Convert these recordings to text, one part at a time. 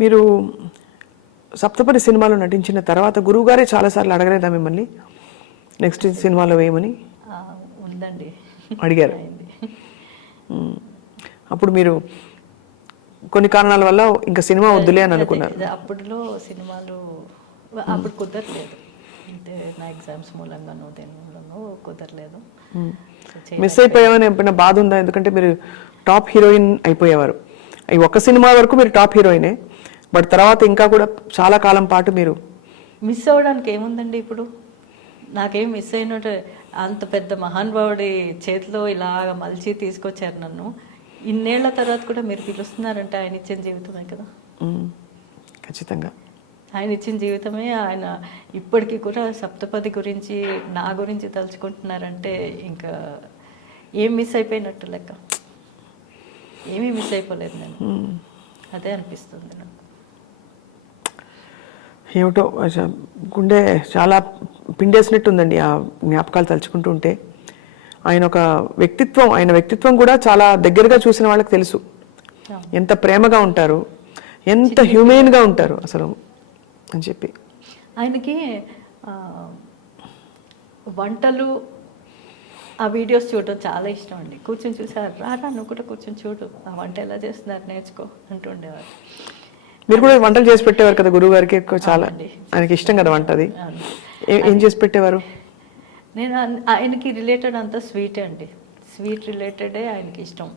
మీరు సప్తపది సినిమాలో నటించిన తర్వాత గురువుగారే చాలాసార్లు అడగలేదా మిమ్మల్ని నెక్స్ట్ సినిమాలో వేయమని? ఉందండి, అడిగారు. అప్పుడు మీరు కొన్ని కారణాల వల్ల ఇంకా సినిమా వద్దులే అని అనుకున్నారు. అప్పట్లో సినిమాలు అప్పుడు కుదరలేదు, అంటే నా ఎగ్జామ్స్ మూలంగానో దేని మూలంగా కుదరలేదు. మిస్ అయిపోయామని ఎప్పుడైనా బాధ ఉందా? ఎందుకంటే మీరు టాప్ హీరోయిన్ అయిపోయేవారు. ఈ ఒక్క సినిమా వరకు మీరు టాప్ హీరోయినే, బట్ తర్వాత ఇంకా కూడా చాలా కాలం పాటు మీరు మిస్ అవ్వడానికి ఏముందండి. ఇప్పుడు నాకేం మిస్ అయినట్టు, అంత పెద్ద మహానుభావుడి చేతిలో ఇలాగ మలిచి తీసుకొచ్చారు నన్ను. ఇన్నేళ్ల తర్వాత కూడా మీరు పిలుస్తున్నారంటే ఆయన ఇచ్చిన జీవితమే కదా. ఖచ్చితంగా ఆయన ఇచ్చిన జీవితమే. ఆయన ఇప్పటికీ కూడా సప్తపది గురించి, నా గురించి తలుచుకుంటున్నారంటే ఇంకా ఏం మిస్ అయిపోయినట్టు లెక్క. ఏమీ మిస్ అయిపోలేదు నేను, అదే అనిపిస్తుంది నాకు. ఏమిటో గుండె చాలా పిండేసినట్టు ఉందండి ఆ జ్ఞాపకాలు తలుచుకుంటూ ఉంటే. ఆయన ఒక వ్యక్తిత్వం, ఆయన వ్యక్తిత్వం కూడా చాలా దగ్గరగా చూసిన వాళ్ళకి తెలుసు ఎంత ప్రేమగా ఉంటారు, ఎంత హ్యూమెన్గా ఉంటారు అసలు అని చెప్పి. ఆయనకి వంటలు, ఆ వీడియోస్ చూడటం చాలా ఇష్టం అండి. కూర్చొని చూసారు, రారా నువ్వు కూడా కూర్చొని చూడు, ఆ వంట ఎలా చేస్తున్నారు నేర్చుకో అంటూ ఉండేవారు. మీరు కూడా వంటలు చేసి పెట్టేవారు కదా గురువు గారికి? ఎక్కువ చాలా ఆయనకి ఇష్టం కదా వంట. అది ఏం చేసి పెట్టేవారు? నేను ఆయనకి రిలేటెడ్ అంతా స్వీటే అండి, స్వీట్ రిలేటెడే ఆయనకి ఇష్టం.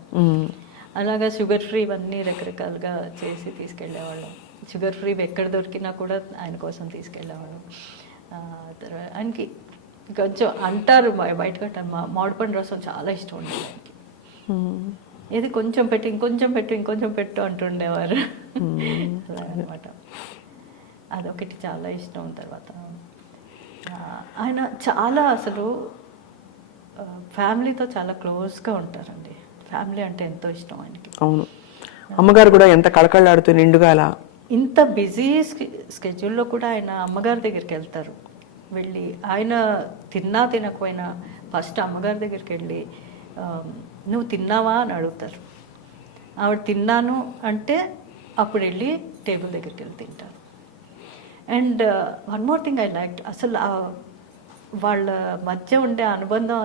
అలాగా షుగర్ ఫ్రీ ఇవన్నీ రకరకాలుగా చేసి తీసుకెళ్ళేవాళ్ళం. షుగర్ ఫ్రీ ఎక్కడ దొరికినా కూడా ఆయన కోసం తీసుకెళ్ళేవాళ్ళం. తర్వాత ఆయనకి కొంచెం అంటారు బయటకు అంటారు, మామిడిపండు రసం చాలా ఇష్టం ఉండేది ఆయనకి. ఏది కొంచెం పెట్టు, ఇంకొంచెం పెట్టు, ఇంకొంచెం పెట్టు అంటుండేవారు. అలాగనమాట. అదొకటి చాలా ఇష్టం. తర్వాత ఆయన చాలా అసలు ఫ్యామిలీతో చాలా క్లోజ్గా ఉంటారండి. ఫ్యామిలీ అంటే ఎంతో ఇష్టం ఆయనకి. అవును, అమ్మగారు కూడా ఎంత కళకళలాడుతూ నిండుగా అలా. ఇంత బిజీ స్కెడ్యూల్లో కూడా ఆయన అమ్మగారి దగ్గరికి వెళ్తారు. వెళ్ళి ఆయన తిన్నా తినకపోయినా ఫస్ట్ అమ్మగారి దగ్గరికి వెళ్ళి నువ్వు తిన్నావా అని అడుగుతారు. ఆవిడ తిన్నాను అంటే అప్పుడు వెళ్ళి టేబుల్ దగ్గరికి వెళ్ళి తింటారు. And one more thing I like, అసలు వాళ్ళ మధ్య ఉండే అనుబంధం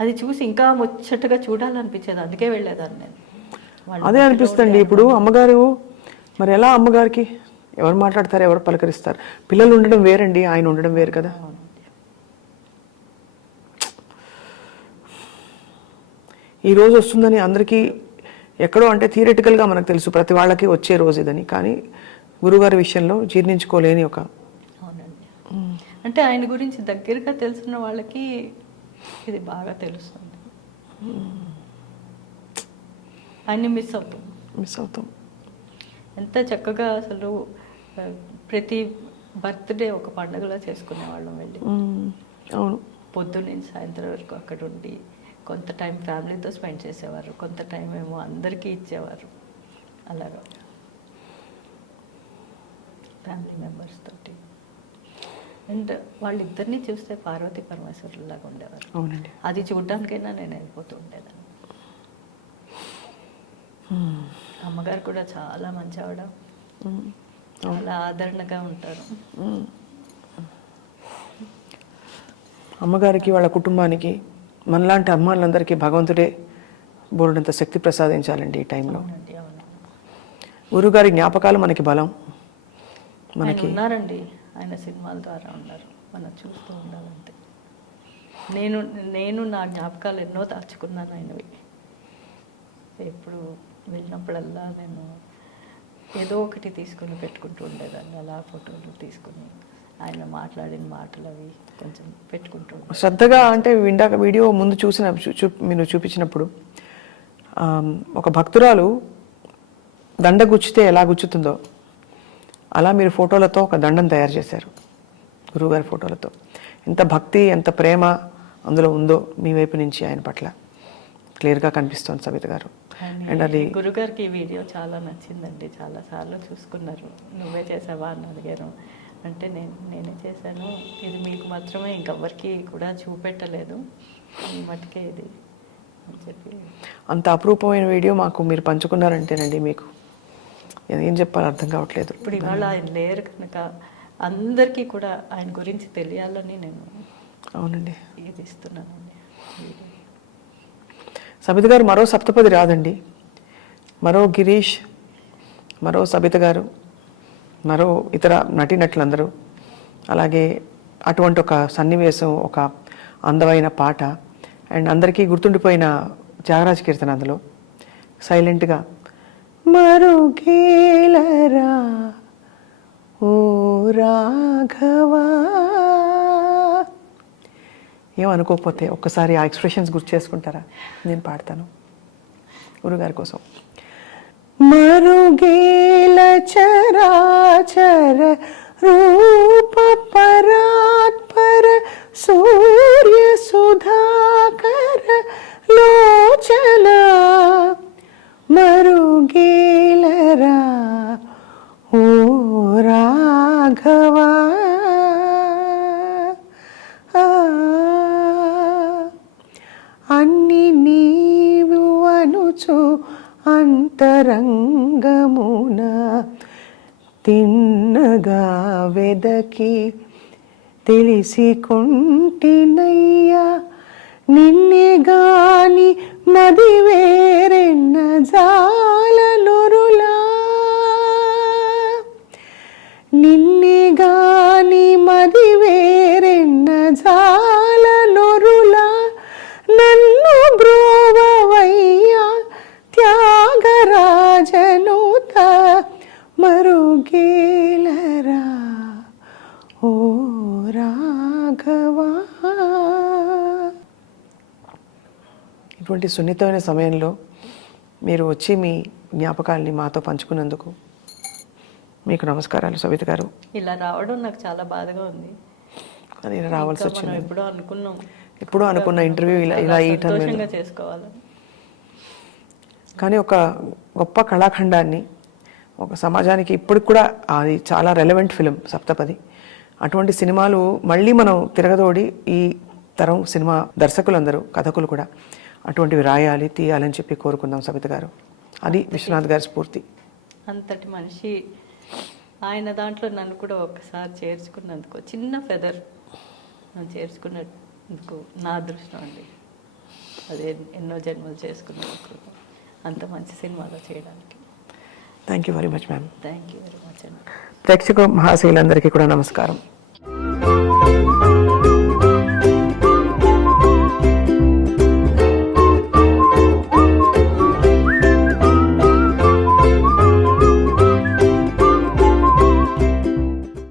అది చూసి ఇంకా ముచ్చటగా చూడాలనిపించేది, అందుకే వెళ్ళేదాన్ని నేను. అదే అనిపిస్తుంది. ఇప్పుడు అమ్మగారు మరి ఎలా, అమ్మగారికి ఎవరు మాట్లాడతారు, ఎవరు పలకరిస్తారు? పిల్లలు ఉండడం వేరండి, ఆయన ఉండడం వేరు కదా. ఈ రోజు వస్తుందని అందరికీ ఎక్కడో, అంటే థియరిటికల్గా మనకు తెలుసు ప్రతి వాళ్ళకి వచ్చే రోజు ఇదని, కానీ గురుగారి విషయంలో జీర్ణించుకోలేని ఒక. అవునండి, అంటే ఆయన గురించి దగ్గరగా తెలుసున్న వాళ్ళకి ఇది బాగా తెలుస్తుంది. ఆయన్ని మిస్ అవుతాం. ఎంత చక్కగా అసలు ప్రతి బర్త్డే ఒక పండుగలా చేసుకునేవాళ్ళం వెళ్ళి. అవును, పొద్దున్న సాయంత్రం వరకు అక్కడ ఉండి కొంత టైం ఫ్యామిలీతో స్పెండ్ చేసేవారు, కొంత టైం ఏమో అందరికీ ఇచ్చేవారు. అలాగా ఫ్యామిలీ మెంబర్స్ తోటి. అండ్ వాళ్ళిద్దరినీ చూస్తే పార్వతీ పరమేశ్వరులాగా ఉండేవారు. అవునండి, అది చూడడానికైనా నేను వెళ్ళిపోతూ ఉండేదాన్ని. అమ్మగారు కూడా చాలా మంచి ఆవిడ, చాలా ఆదరణగా ఉంటారు. అమ్మగారికి, వాళ్ళ కుటుంబానికి, మనలాంటి అమ్మాయిలందరికీ భగవంతుడే బోర్డంత శక్తి ప్రసాదించాలండి ఈ టైంలో. గురుగారి జ్ఞాపకాలు మనకి బలం. మనకి ఉన్నారండి, ఆయన సినిమాల ద్వారా ఉన్నారు, మనం చూస్తూ ఉండాలంతే. నేను నా జ్ఞాపకాలు ఎన్నో దాచుకున్నాను ఆయనవి. ఎప్పుడు వెళ్ళినప్పుడల్లా నేను ఏదో ఒకటి తీసుకుని పెట్టుకుంటూ ఉండేదాన్ని, అలా ఫోటోలు తీసుకుని ఆయన మాట్లాడిన మాటలు అవి కొంచెం పెట్టుకుంటూ శ్రద్ధగా. అంటే ఇందాక వీడియో ముందు మీరు చూపించినప్పుడు ఒక భక్తురాలు దండ గుచ్చితే ఎలా గుచ్చుతుందో అలా మీరు ఫోటోలతో ఒక దండం తయారు చేశారు, గురువుగారి ఫోటోలతో. ఎంత భక్తి, ఎంత ప్రేమ అందులో ఉందో మీ వైపు నుంచి ఆయన పట్ల క్లియర్గా కనిపిస్తుంది సవిత గారు. అండ్ అది గురుగారికి ఈ వీడియో చాలా నచ్చిందండి, చాలాసార్లు చూసుకున్నారు. నువ్వే చేసావా అని అడిగారు. అంటే నేనే చేశాను, ఇది మీకు మాత్రమే, ఇంకెవ్వరికి కూడా చూపెట్టలేదు, ఈ మటుకే ఇది అని చెప్పి. అంత అపురూపమైన వీడియో మాకు మీరు పంచుకున్నారంటేనండి మీకు ఏం చెప్పాలో అర్థం కావట్లేదు. ఇప్పుడు ఇవాళ ఆయన లేరు కనుక అందరికీ కూడా ఆయన గురించి తెలియాలని నేను అవునండి ఇది ఇస్తున్నానండి. సబిత గారు మరో సప్తపది రాదండి. మరో గిరీష్, మరో సబిత గారు, మరో ఇతర నటీనటులందరూ, అలాగే అటువంటి ఒక సన్నివేశం, ఒక అందమైన పాట, అండ్ అందరికీ గుర్తుండిపోయిన త్యాగరాజ కీర్తన అందులో సైలెంట్గా మరుగేలరా ఓ రాఘవా, ఏమనుకోకపోతే ఒక్కసారి ఆ ఎక్స్ప్రెషన్స్ గుర్తు చేసుకుంటారా? నేను పాడతాను గురుగారి కోసం. మరుగేల చరాచర రూప పరాత్పర సూర్య సుధాకర లోచన మరుగేలరా ఓ రాఘవా, అన్ని నీవు అనుచు అంతరంగమున తిన్నగా వెదకి తెలిసి కొంటినయ్యా, నిన్నే గాని మది వేరెన్న జాలనురులా, నిన్నే గాని మది వేరెన్న జాలనురులా, నన్ను బ్రోవవయ్యా త్యాగరాజనుత మరుగేలరా ఓ రాఘవా. ఇటువంటి సున్నితమైన సమయంలో మీరు వచ్చి మీ జ్ఞాపకాలని మాతో పంచుకున్నందుకు మీకు నమస్కారాలు సవిత గారు. ఇలా రావడం నాకు చాలా బాధగా ఉంది. అది రావాల్సి వచ్చింది. ఎప్పుడూ అనుకున్న ఇంటర్వ్యూ ఇలా ఈ సంతోషంగా చేసుకోవాలని. కానీ ఒక గొప్ప కళాఖండాన్ని ఒక సమాజానికి ఇప్పటికి కూడా అది చాలా రెలవెంట్ ఫిలిం సప్తపది. అటువంటి సినిమాలు మళ్ళీ మనం తిరగదోడి ఈ తరం సినిమా దర్శకులందరూ, కథకులు కూడా అటువంటివి రాయాలి, తీయాలని చెప్పి కోరుకుందాం సబిత గారు. అది విశ్వనాథ్ గారి స్ఫూర్తి. అంతటి మనిషి ఆయన దాంట్లో నన్ను కూడా ఒక్కసారి చేర్చుకున్నందుకు, చిన్న ఫెదర్ నన్ను చేర్చుకున్నందుకు నా అదృష్టం అండి. అదే ఎన్నో జన్మలు చేసుకున్నందుకు అంత మంచి సినిమాలో చేయడానికి. Thank you very much ma'am. Thank you very much అండి. ప్రేక్షక మహాశయులందరికీ కూడా నమస్కారం.